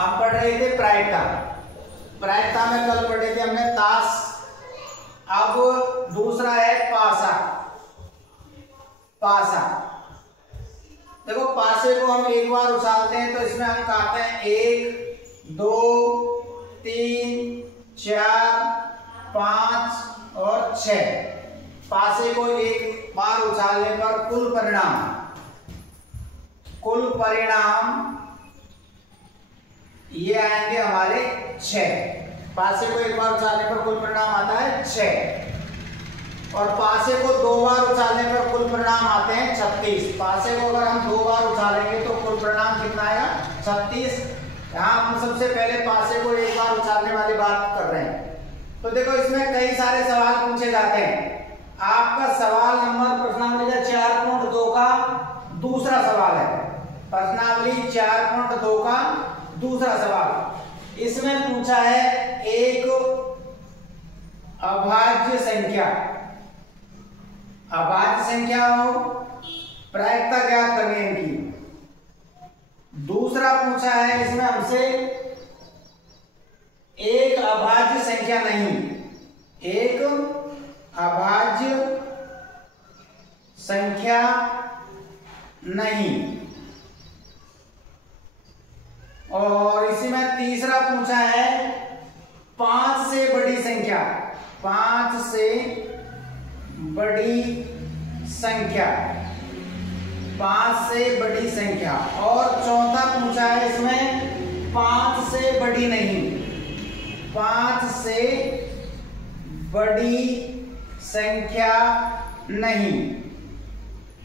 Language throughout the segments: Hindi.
आप पढ़ रहे थे प्रायिकता। प्रायिकता में कल पढ़े थे हमने ताश। अब दूसरा है पासा। पासा देखो, पासे को हम एक बार उछालते हैं तो इसमें अंक आते हैं 1 2 3 4 5 और 6। पासे को एक बार उछालने पर कुल परिणाम ये आएंगे हमारे 6। पासे को एक बार उछालने पर कुल परिणाम आता है 6 और पासे को 2 बार उछालने पर कुल परिणाम आते हैं 36। पासे को अगर हम 2 बार उछालेंगे तो कुल परिणाम कितना आएगा 36। यहाँ हम सबसे पहले पासे को एक बार उछालने वाली बात कर रहे हैं। तो देखो, इसमें कई सारे सवाल पूछे जाते हैं। आपका सवाल नंबर प्रश्नावली 4.2 का दूसरा सवाल है। प्रश्नावली 4.2 का दूसरा सवाल, इसमें पूछा है एक अभाज्य संख्या। अभाज्य संख्या हो, प्रायिकता ज्ञात करनी है इनकी। दूसरा पूछा है इसमें हमसे एक अभाज्य संख्या नहीं, एक अभाज्य संख्या नहीं। और इसी में तीसरा पूछा है 5 से बड़ी संख्या। 5 से बड़ी संख्या, 5 से बड़ी संख्या। और चौथा पूछा है इसमें 5 से बड़ी नहीं, 5 से बड़ी संख्या नहीं,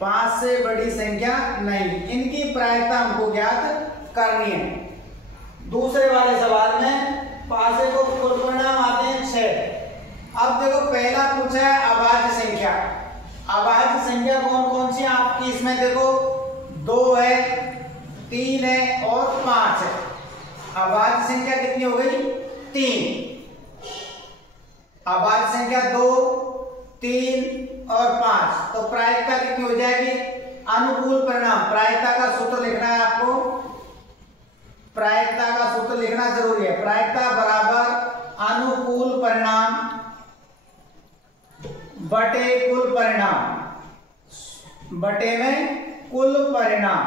5 से बड़ी संख्या नहीं। इनकी प्रायिकता हमको ज्ञात करनी है। दूसरे वाले सवाल में पासे को कुल परिणाम आते हैं 6। अब देखो, पहला पूछा है अभाज्य संख्या। अभाज्य संख्या कौन कौन सी है आपकी? इसमें देखो 2 है, 3 है और 5 है। अभाज्य संख्या कितनी हो गई? 3। अभाज्य संख्या 2, 3 और 5। तो प्रायिकता कितनी हो जाएगी? अनुकूल परिणाम। प्रायिकता का सूत्र लिखना है आपको, प्रायिकता का सूत्र लिखना जरूरी है। प्रायिकता बराबर अनुकूल परिणाम बटे कुल परिणाम, बटे में कुल परिणाम।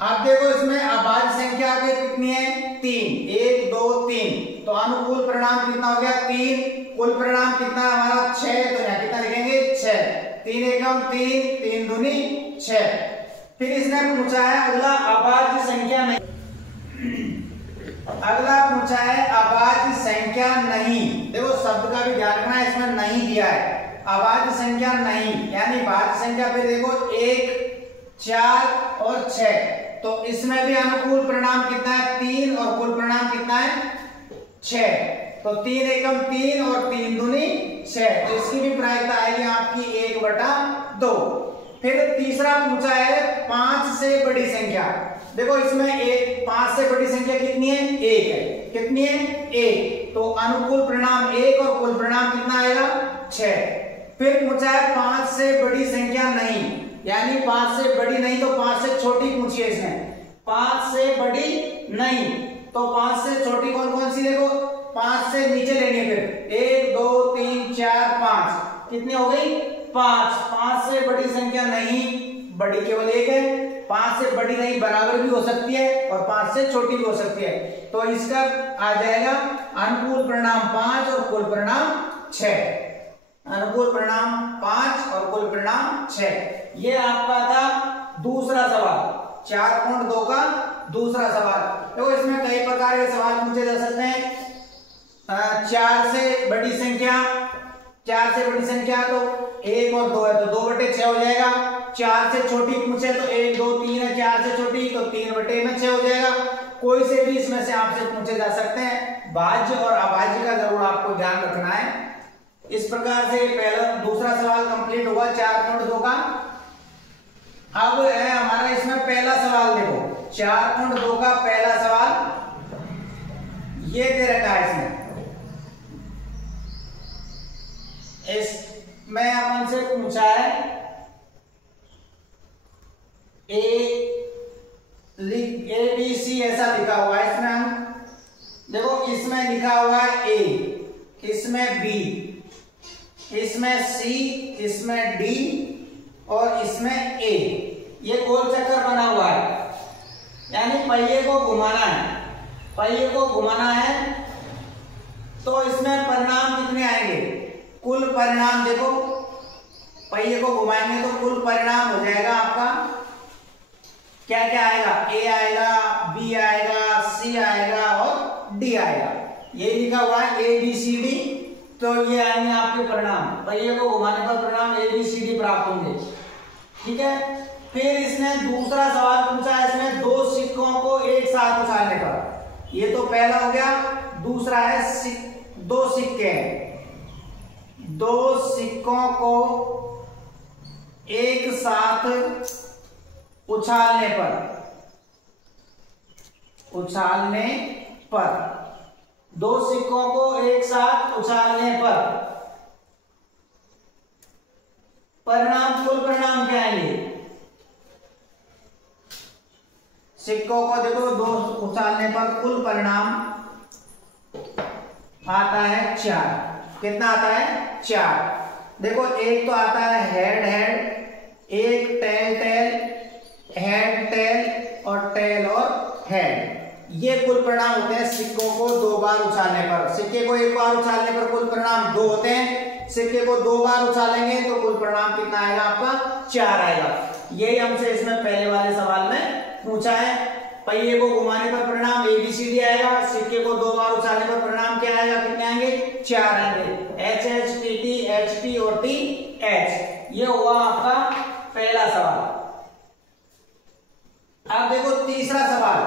आप देखो, इसमें अभाज्य संख्या आगे कितनी है? 3। 1 2 3। तो अनुकूल परिणाम कितना हो गया? 3। कुल परिणाम कितना है हमारा? 6। तो यहाँ कितना लिखेंगे? 6। 3 एकम 3, 3 दूनी 6। फिर इसने पूछा है अगला अभाज्य संख्या नहीं। अगला पूछा है अभाज्य संख्या नहीं। देखो, शब्द का भी ध्यान रखना है, इसमें नहीं दिया है। अभाज्य संख्या नहीं यानी भाज्य संख्या पे देखो 1, 4 और 6। तो इसमें भी अनुकूल परिणाम कितना है? 3 और कुल परिणाम कितना है? 6। तो 3 एकम 3 और 3 दूनी 6। तो इसकी भी प्रायिकता आएगी आपकी 1/2। फिर तीसरा पूछा है 5 से बड़ी संख्या। देखो, इसमें 5 से बड़ी संख्या कितनी है? 1 है। कितनी है? 1। तो अनुकूल परिणाम 1 और कुल परिणाम कितना आएगा? 6। फिर पूछा है 5 से बड़ी संख्या नहीं, यानी 5 से बड़ी नहीं तो 5 से छोटी पूछी है इसने। 5 से बड़ी नहीं तो 5 से छोटी कौन कौन सी? देखो, 5 से नीचे लेनी है। फिर 1 2 3 4 5 कितनी हो गई? 5। 5 से बड़ी संख्या नहीं, बड़ी केवल 1 है। 5 से बड़ी नहीं बराबर भी हो सकती है और 5 से छोटी भी हो सकती है। तो इसका आ जाएगा अनुकूल परिणाम 5 और कुल परिणाम 6। अनुकूल परिणाम 5 और कुल परिणाम 6। ये आपका था दूसरा सवाल, 4.2 का दूसरा सवाल। तो इसमें कई प्रकार के सवाल पूछे जा सकते हैं। 4 से बड़ी संख्या, 4 से बड़ी संख्या तो 1 और 2 है तो 2/6 हो जाएगा। 4 से छोटी पूछे तो 1 2 3 है, 4 से छोटी तो 3/6 हो जाएगा। कोई से भी इसमें से आपसे पूछे जा सकते हैं। भाज्य और अभाज्य का जरूर आपको ध्यान रखना है। इस प्रकार से पहला दूसरा सवाल कंप्लीट हुआ 4.2 का। अब है हमारा इसमें पहला सवाल। देखो, 4.2 का पहला सवाल ये दे रखा है इसमें। इसमें अपन से पूछा है लिखा हुआ है ए, इसमें बी, इसमें सी, इसमें डी और इसमें ए। ये गोल चक्कर बना हुआ है, यानी पहिए को घुमाना है। पहिए को घुमाना है तो इसमें परिणाम कितने आएंगे? कुल परिणाम देखो, पहिए को घुमाएंगे तो कुल परिणाम हो जाएगा आपका क्या क्या आएगा? ए आएगा, बी आएगा, सी आएगा और डी आएगा। ये लिखा हुआ है ए बी सी डी, तो ये आएंगे आपके परिणाम। पहिए को घुमाने पर परिणाम ए बी सी डी प्राप्त होंगे। ठीक है, फिर इसने दूसरा सवाल पूछा, इसमें दो सिक्कों को एक साथ उछालने पर। ये तो पहला हो गया, दूसरा है दो सिक्के, दो सिक्कों को एक साथ उछालने पर, दो सिक्कों को एक साथ उछालने पर परिणाम, कुल परिणाम क्या आएंगे? सिक्कों को देखो दो उछालने पर कुल परिणाम आता है 4। कितना आता है? 4। देखो एक तो आता है हेड हेड, एक टेल टेल, हेड टेल और टेल और हेड। ये कुल परिणाम होते हैं सिक्कों को दो बार उछालने पर। सिक्के को एक बार उछालने पर कुल परिणाम 2 होते हैं, सिक्के को दो बार उछालेंगे तो कुल परिणाम कितना आएगा आपका? 4 आएगा। यही हमसे इसमें पहले वाले सवाल में पूछा है। पहिए को घुमाने पर परिणाम ए बी सी डी आएगा, सिक्के को दो बार उछालने पर परिणाम क्या आएगा? कितने आएंगे? 4 आएंगे। H H T T, H T और टी एच। ये हुआ आपका पहला सवाल। अब देखो तीसरा सवाल,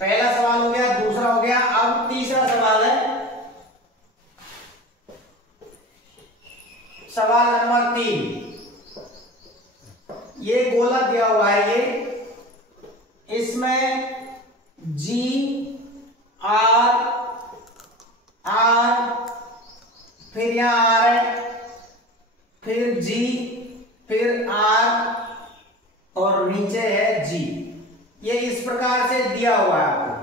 पहला सवाल हो गया, दूसरा हो गया, अब तीसरा सवाल है सवाल नंबर 3। ये गोला दिया हुआ है, ये इसमें जी आर आर, फिर यहां आर है, फिर जी, फिर आर और नीचे है जी। ये इस प्रकार से दिया हुआ है आपको।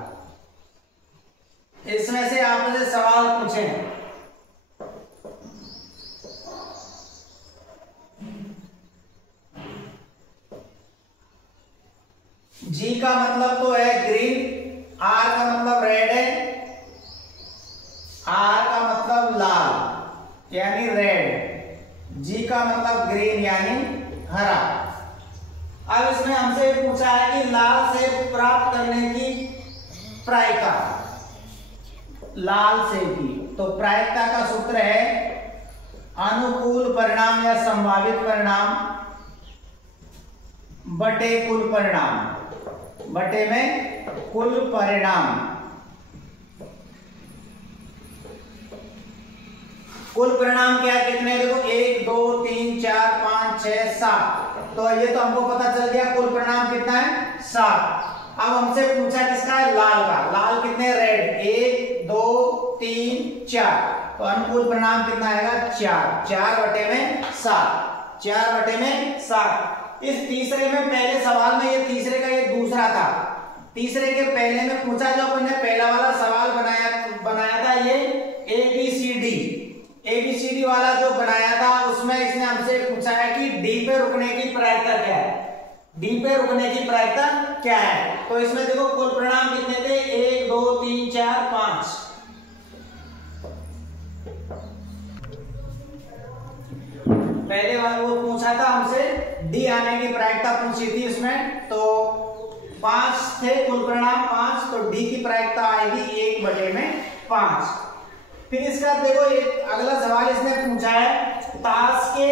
इसमें से आपसे सवाल पूछे, जी का मतलब तो है ग्रीन, आर का मतलब रेड है, आर का मतलब लाल यानी रेड, जी का मतलब ग्रीन यानी हरा। अब इसमें हमसे पूछा है कि लाल से प्राप्त करने की प्रायिकता, लाल से की, तो प्रायिकता का सूत्र है अनुकूल परिणाम या संभावित परिणाम बटे कुल परिणाम, बटे में कुल परिणाम। कुल परिणाम क्या है? कितने? देखो 1 2 3 4 5 6 7, तो ये तो हमको पता चल गया कुल परिणाम कितना है? 7। अब हमसे पूछा किसका है? लाल का। लाल कितने? रेड। 1 2 3 4, तो अनुकूल परिणाम कितना आएगा? 4। 4 बटे में 7, 4 बटे में 7। इस तीसरे में, पहले सवाल में ये तीसरे का ये दूसरा था, तीसरे के पहले में पूछा जो अपन ने पहला वाला सवाल बनाया था, ये एबीसीडी वाला जो बनाया था, उसमें इसने हमसे पूछा है कि डी पे रुकने की प्रायिकता क्या है? डी पे रुकने की प्रायिकता क्या है? तो इसमें देखो कुल परिणाम कितने थे? 1 2 3 4 5। पहले वाला वो पूछा था हमसे, डी आने की प्रायिकता पूछी थी इसमें, तो 5 थे कुल परिणाम 5, तो डी की प्रायिकता आएगी 1 बटे में 5। फिर इसका देखो एक अगला सवाल इसने पूछा है, ताश के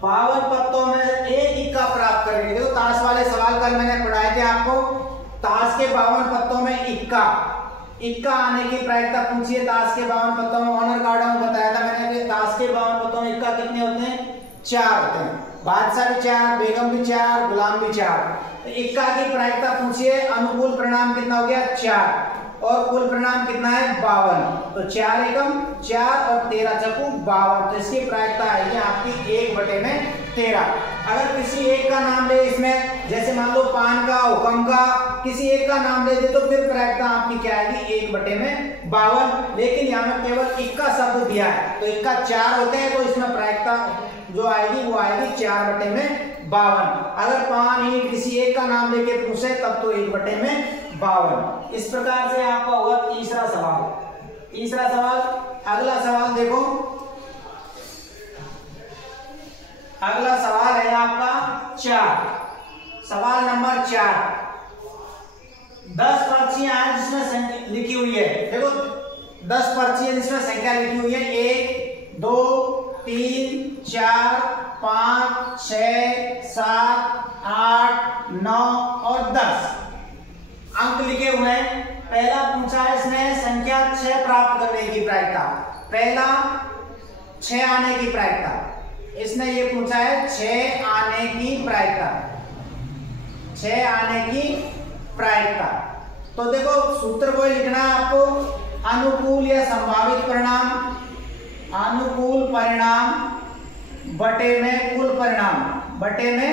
52 पत्तों में एक इक्का प्राप्त करेंगे। देखो ताश वाले सवाल कल मैंने पढ़ाए थे आपको, ताश के 52 पत्तों में इक्का आने की प्रायिकता पूछी है। ताश के 52 पत्तों में ऑनर कार्ड में बताया था मैंने कि ताश के 52 पत्तों में इक्का कितने होते हैं? 4 होते हैं। बादशाह भी 4, बेगम भी 4, गुलाम भी 4। तो इक्का की प्रायिकता पूछी है, अनुकूल परिणाम कितना हो गया? 4, और कुल परिणाम कितना है? 52। तो 4 एकम 4 और 13 चक्कू 52, तो इसकी प्रायिकता आएगी आपकी 1 बटे में 13। अगर किसी एक का नाम ले इसमें, जैसे मान लो पान का, हुक्म का, किसी एक का नाम ले दे तो फिर प्रायिकता आपकी क्या आएगी 1/52। लेकिन यहाँ में केवल इक्का शब्द दिया है तो इक्का 4 होते हैं, तो इसमें प्रायिकता जो आएगी वो आएगी 4/52। अगर पान ईंट किसी एक का नाम लेके पूछे तब तो 1/52। इस प्रकार से आपका होगा तीसरा सवाल। अगला सवाल देखो, अगला सवाल है आपका 4। सवाल नंबर 4। 10 पर्चियां हैं जिसमें संख्या लिखी हुई है। देखो 10 पर्चियां जिसमें संख्या लिखी हुई है 1 2 3 4 5 6 7 8 9 और 10 अंक लिखे हुए हैं। पहला पूछा है इसने संख्या 6 प्राप्त करने की प्रायिकता, पहला 6 आने की प्रायिकता। इसने ये पूछा है 6 आने की प्रायिकता, 6 आने की प्रायिकता। तो देखो सूत्र को लिखना है आपको, अनुकूल या संभावित परिणाम, अनुकूल परिणाम बटे में कुल परिणाम, बटे में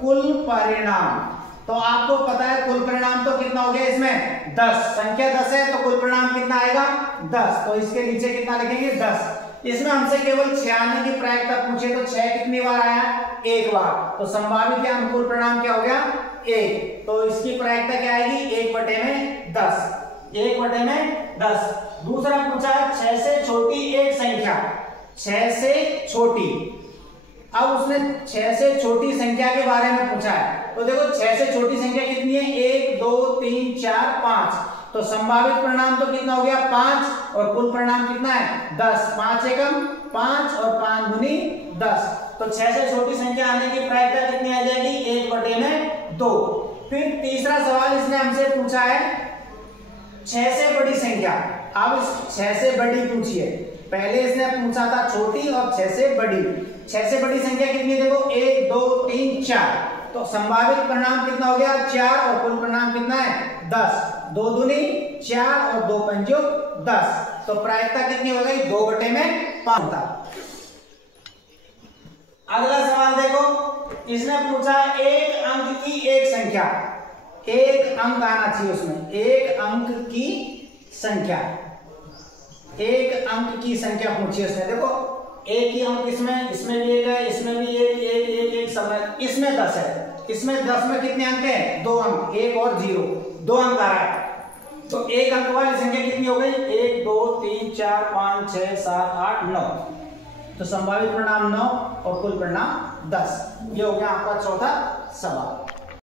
कुल परिणाम। तो आपको पता है कुल परिणाम तो कितना हो गया इसमें 10, संख्या 10 है तो कुल परिणाम कितना आएगा 10। तो इसके नीचे कितना लिखेंगे 10। इसमें हमसे केवल 6 आने की प्रायिकता पूछे तो 6 कितनी बार आया 1 बार, तो संभावित या अनुकूल परिणाम क्या हो गया 1। तो इसकी प्रायिकता क्या आएगी 1/10, 1/10। दूसरा पूछा है 6 से छोटी एक संख्या, 6 से छोटी। अब उसने 6 से छोटी संख्या के बारे में पूछा है, तो देखो 6 से छोटी संख्या कितनी है 1 2 3 4 5। तो संभावित परिणाम तो कितना हो गया 5 और कुल परिणाम कितना है 10। 5 एकम 5 और 5 दूनी 10। तो 6 से छोटी संख्या आने की प्रायिकता कितनी आ जाएगी 1/2। फिर तीसरा सवाल इसने हमसे पूछा है 6 से बड़ी संख्या। अब 6 से बड़ी पूछिए, पहले इसने पूछा था छोटी और 6 से बड़ी। 6 से बड़ी संख्या कितनी है देखो 1 2 3 4। तो संभावित परिणाम कितना हो गया 4 और कुल परिणाम कितना है 10। 2 दूनी 4 और 2 पंजो 10। तो प्रायिकता कितनी हो गई 2/5। अगला सवाल देखो, इसने पूछा एक अंक की एक संख्या, एक अंक आना चाहिए उसमें, एक अंक की संख्या, एक अंक की संख्या पूछी उसने। देखो एक ही अंक इसमें, इसमें भी एक है, इसमें भी एक समय, इसमें 10 है। इसमें 10 में कितने अंक हैं 2 अंक, 1 और 0, 2 अंक आ रहा है। तो एक अंक वाली संख्या कितनी हो गई 1 2 3 4 5 6 7 8 9। तो संभावित परिणाम 9 और कुल परिणाम 10। ये हो गया आपका चौथा सवाल।